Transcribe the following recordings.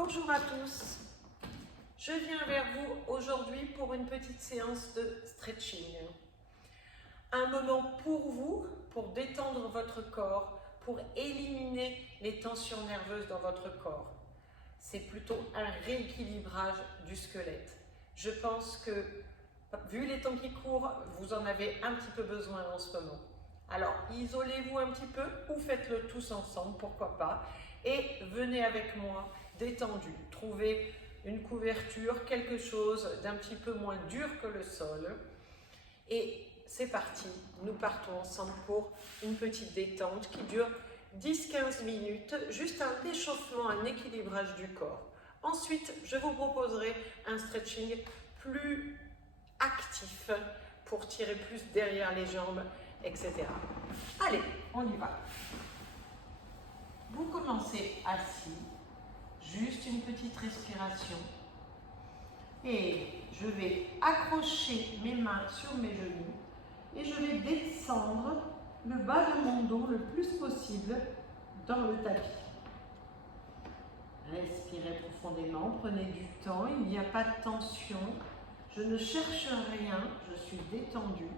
Bonjour à tous, je viens vers vous aujourd'hui pour une petite séance de stretching. Un moment pour vous, pour détendre votre corps, pour éliminer les tensions nerveuses dans votre corps. C'est plutôt un rééquilibrage du squelette. Je pense que, vu les temps qui courent, vous en avez un petit peu besoin en ce moment. Alors, isolez-vous un petit peu ou faites-le tous ensemble, pourquoi pas, et venez avec moi détendu. Trouvez une couverture, quelque chose d'un petit peu moins dur que le sol. Et c'est parti, nous partons ensemble pour une petite détente qui dure 10-15 minutes, juste un échauffement, un équilibrage du corps. Ensuite, je vous proposerai un stretching plus actif pour tirer plus derrière les jambes, etc. Allez, on y va. Vous commencez assis, juste une petite respiration. Et je vais accrocher mes mains sur mes genoux et je vais descendre le bas de mon dos le plus possible dans le tapis. Respirez profondément, prenez du temps, il n'y a pas de tension. Je ne cherche rien, je suis détendue.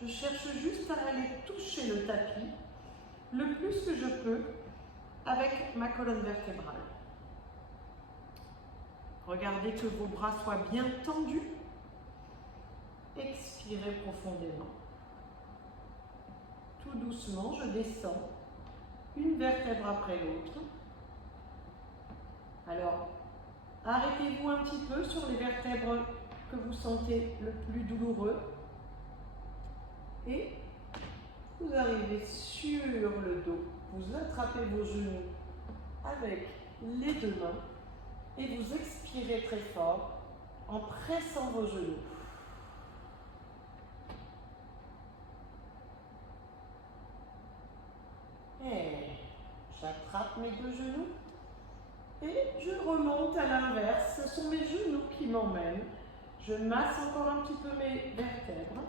Je cherche juste à aller toucher le tapis le plus que je peux avec ma colonne vertébrale. Regardez que vos bras soient bien tendus. Expirez profondément. Tout doucement, je descends une vertèbre après l'autre. Alors, arrêtez-vous un petit peu sur les vertèbres que vous sentez le plus douloureux. Et vous arrivez sur le dos. Vous attrapez vos genoux avec les deux mains et vous expirez très fort en pressant vos genoux. Et j'attrape mes deux genoux et je remonte à l'inverse. Ce sont mes genoux qui m'emmènent. Je masse encore un petit peu mes vertèbres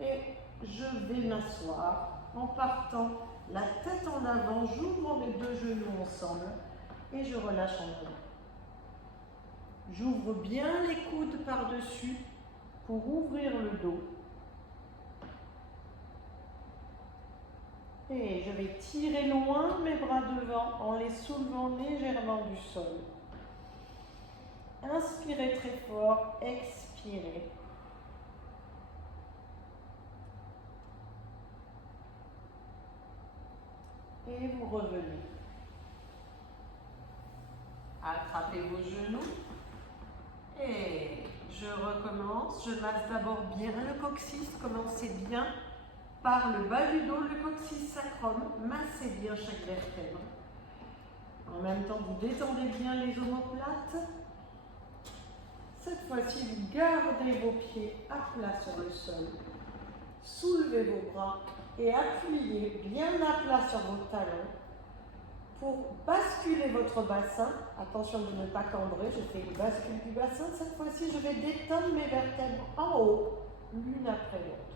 et je vais m'asseoir en partant la tête en avant. J'ouvre mes deux genoux ensemble et je relâche en avant. J'ouvre bien les coudes par-dessus pour ouvrir le dos. Et je vais tirer loin mes bras devant en les soulevant légèrement du sol. Inspirez très fort, expirez. Et vous revenez. Attrapez vos genoux. Et je recommence. Je masse d'abord bien le coccyx. Commencez bien par le bas du dos, le coccyx sacrum. Massez bien chaque vertèbre. En même temps, vous détendez bien les omoplates. Cette fois-ci, vous gardez vos pieds à plat sur le sol. Soulevez vos bras et appuyez bien à plat sur vos talons pour basculer votre bassin. Attention de ne pas cambrer, je fais une bascule du bassin. Cette fois-ci, je vais détendre mes vertèbres en haut, l'une après l'autre.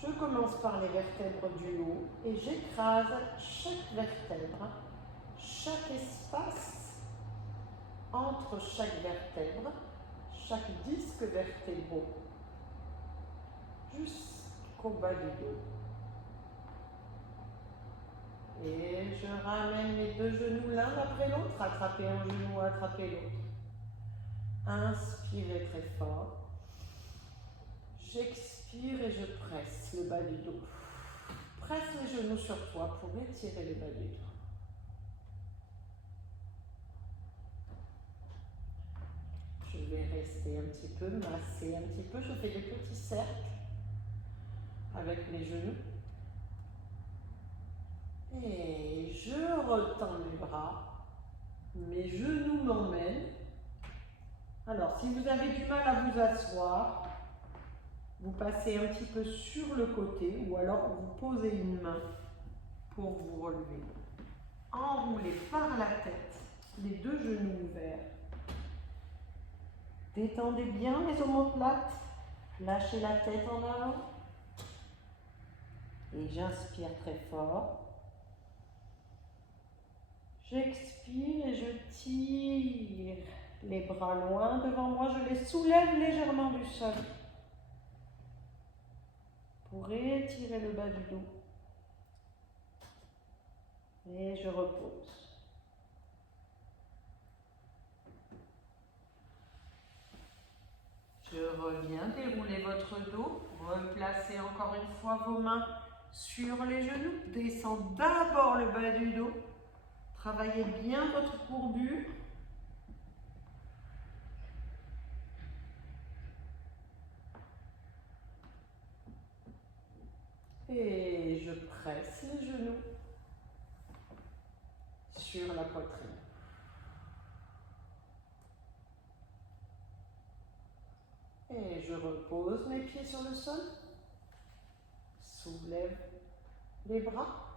Je commence par les vertèbres du haut et j'écrase chaque vertèbre, chaque espace entre chaque vertèbre, chaque disque vertébraux, jusqu'au bas du dos. Et je ramène mes deux genoux l'un après l'autre, attrapez un genou, attrapez l'autre. Inspirez très fort. J'expire et je presse le bas du dos. Presse les genoux sur toi pour étirer le bas du dos. Je vais rester un petit peu, masser un petit peu. Je fais des petits cercles avec mes genoux. Et je retends mes bras. Mes genoux m'emmènent. Alors, si vous avez du mal à vous asseoir, vous passez un petit peu sur le côté ou alors vous posez une main pour vous relever. Enroulez par la tête, les deux genoux ouverts. Détendez bien les omoplates, lâchez la tête en avant. Et j'inspire très fort. J'expire et je tire les bras loin devant moi. Je les soulève légèrement du sol pour étirer le bas du dos. Et je repose. Je reviens, déroulez votre dos, replacez encore une fois vos mains sur les genoux, descendez d'abord le bas du dos, travaillez bien votre courbure. Et je presse les genoux sur la poitrine. Et je repose mes pieds sur le sol, soulève les bras,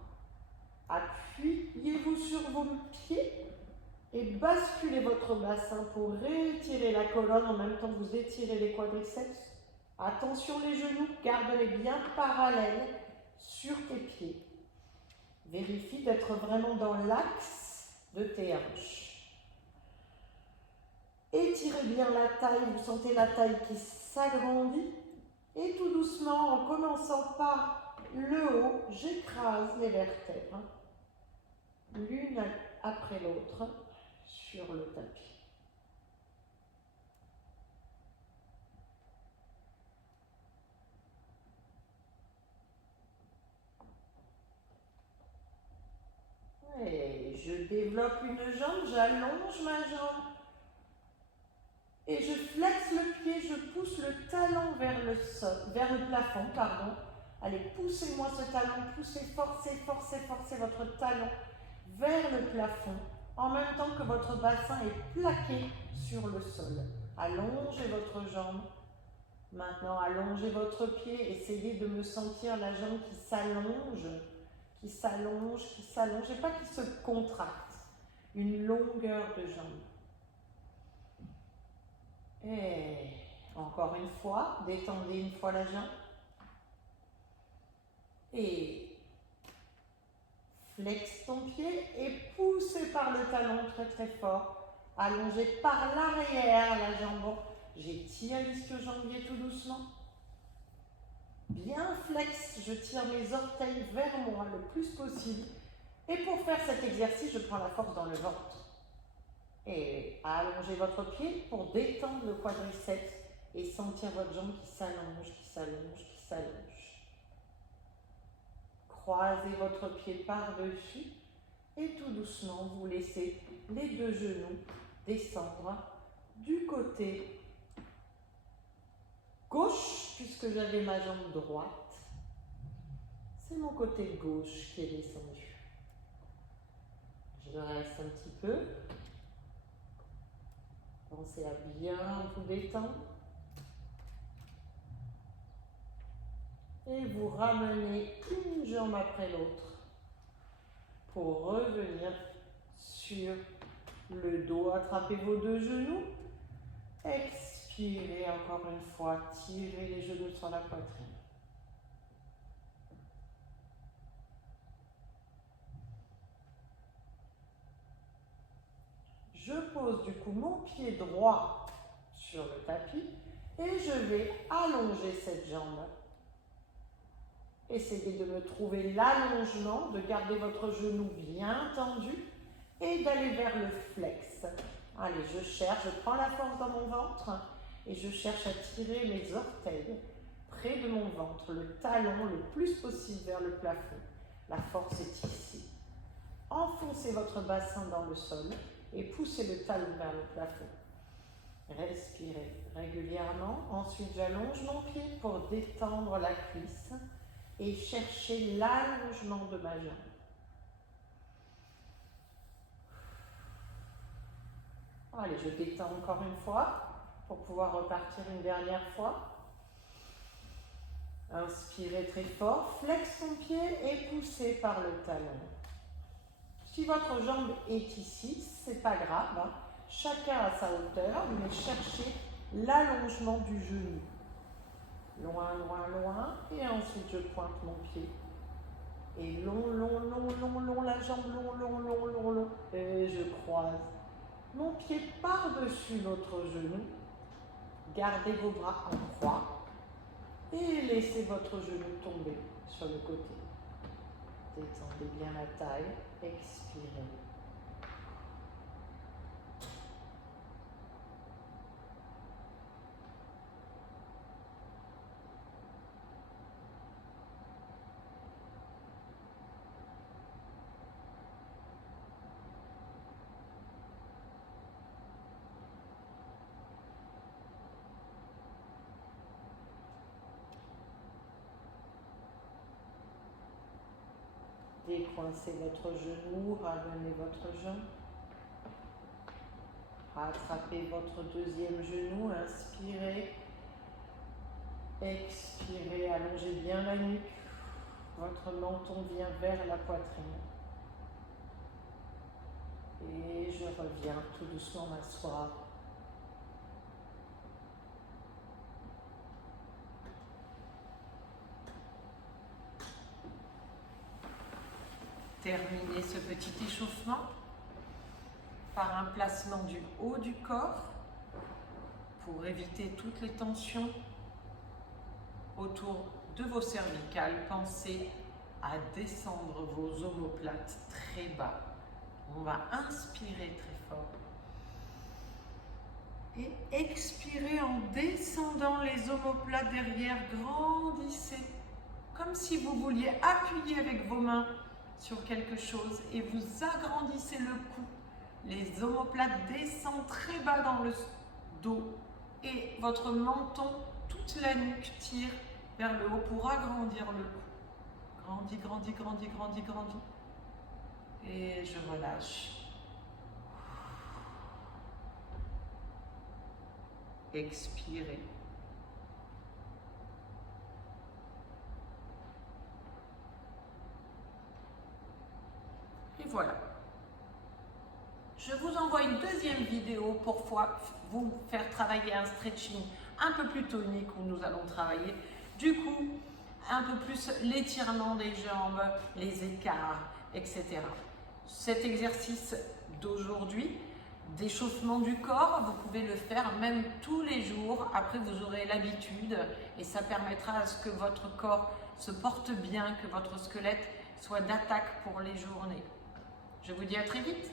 appuyez-vous sur vos pieds et basculez votre bassin pour étirer la colonne en même temps que vous étirez les quadriceps. Attention les genoux, garde-les bien parallèles sur tes pieds. Vérifie d'être vraiment dans l'axe de tes hanches. Étirez bien la taille, vous sentez la taille qui s'agrandit. Et tout doucement, en commençant par le haut, j'écrase les vertèbres, l'une après l'autre, sur le tapis. Et je développe une jambe, j'allonge ma jambe. Et je flexe le pied, je pousse le talon vers le plafond, pardon. Allez, poussez-moi ce talon, poussez, forcez, forcez, forcez votre talon vers le plafond, en même temps que votre bassin est plaqué sur le sol. Allongez votre jambe. Maintenant, allongez votre pied, essayez de me sentir la jambe qui s'allonge, qui s'allonge, qui s'allonge, et pas qui se contracte. Une longueur de jambe. Et encore une fois, détendez une fois la jambe. Et flexe ton pied et poussez par le talon très très fort. Allongez par l'arrière la jambe. J'étire l'ischio-jambier tout doucement. Bien flex, je tire mes orteils vers moi le plus possible. Et pour faire cet exercice, je prends la force dans le ventre. Et allongez votre pied pour détendre le quadriceps et sentir votre jambe qui s'allonge, qui s'allonge, qui s'allonge. Croisez votre pied par-dessus et tout doucement, vous laissez les deux genoux descendre du côté gauche, puisque j'avais ma jambe droite. C'est mon côté gauche qui est descendu. Je reste un petit peu. Pensez à bien vous détendre. Et vous ramenez une jambe après l'autre pour revenir sur le dos. Attrapez vos deux genoux. Expirez encore une fois. Tirez les genoux sur la poitrine. Je pose du coup mon pied droit sur le tapis et je vais allonger cette jambe. Essayez de me trouver l'allongement, de garder votre genou bien tendu et d'aller vers le flex. Allez, je cherche, je prends la force dans mon ventre et je cherche à tirer mes orteils près de mon ventre, le talon le plus possible vers le plafond. La force est ici. Enfoncez votre bassin dans le sol et poussez le talon vers le plafond. Respirez régulièrement. Ensuite, j'allonge mon pied pour détendre la cuisse et chercher l'allongement de ma jambe. Allez, je détends encore une fois pour pouvoir repartir une dernière fois. Inspirez très fort, flex ton pied et poussez par le talon. Si votre jambe est ici, c'est pas grave, hein. Chacun à sa hauteur, mais cherchez l'allongement du genou. Loin, loin, loin, et ensuite je pointe mon pied. Et long, long, long, long, long, la jambe, long, long, long, long, long. Et je croise mon pied par-dessus notre genou. Gardez vos bras en croix. Et laissez votre genou tomber sur le côté. Détendez bien la taille. Expirez. Décoincez votre genou, ramenez votre jambe. Rattrapez votre deuxième genou, inspirez. Expirez, allongez bien la nuque. Votre menton vient vers la poitrine. Et je reviens tout doucement m'asseoir. Terminez ce petit échauffement par un placement du haut du corps pour éviter toutes les tensions autour de vos cervicales. Pensez à descendre vos omoplates très bas. On va inspirer très fort. Et expirez en descendant les omoplates derrière. Grandissez. Comme si vous vouliez appuyer avec vos mains sur quelque chose et vous agrandissez le cou. Les omoplates descendent très bas dans le dos et votre menton, toute la nuque tire vers le haut pour agrandir le cou. Grandis, grandis, grandis, grandis, grandis. Et je relâche. Expirez. Et voilà. Je vous envoie une deuxième vidéo pour vous faire travailler un stretching un peu plus tonique où nous allons travailler du coup un peu plus l'étirement des jambes, les écarts, etc. Cet exercice d'aujourd'hui, d'échauffement du corps, vous pouvez le faire même tous les jours. Après, vous aurez l'habitude et ça permettra à ce que votre corps se porte bien, que votre squelette soit d'attaque pour les journées. Je vous dis à très vite.